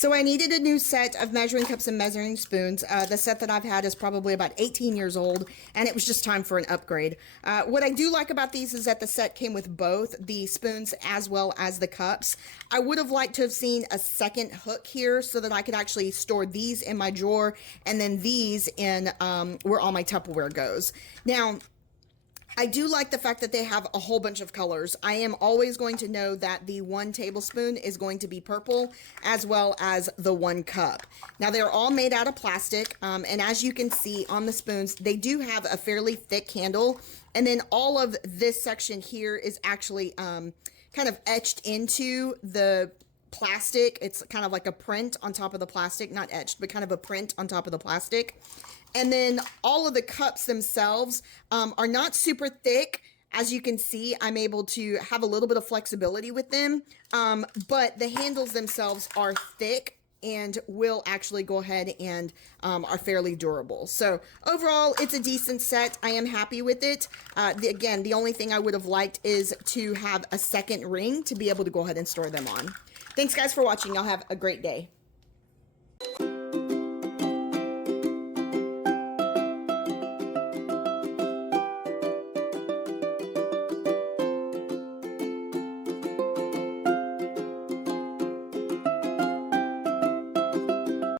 So I needed a new set of measuring cups and measuring spoons. The set that I've had is probably about 18 years old, and it was just time for an upgrade. What I do like about these is that the set came with both the spoons as well as the cups. I would have liked to have seen a second hook here so that I could actually store these in my drawer and then these in where all my Tupperware goes. Now, I do like the fact that they have a whole bunch of colors. I am always going to know that the 1 tablespoon is going to be purple, as well as the 1 cup. Now, they're all made out of plastic, and as you can see on the spoons, they do have a fairly thick handle, and then all of this section here is actually kind of etched into the plastic. It's kind of like a print on top of the plastic, not etched, but kind of a print on top of the plastic. And then all of the cups themselves are not super thick. As you can see, I'm able to have a little bit of flexibility with them, but the handles themselves are thick and will actually go ahead and are fairly durable. So overall, it's a decent set. I am happy with it. Again, the only thing I would have liked is to have a second ring to be able to go ahead and store them on. Thanks guys for watching. Y'all have a great day.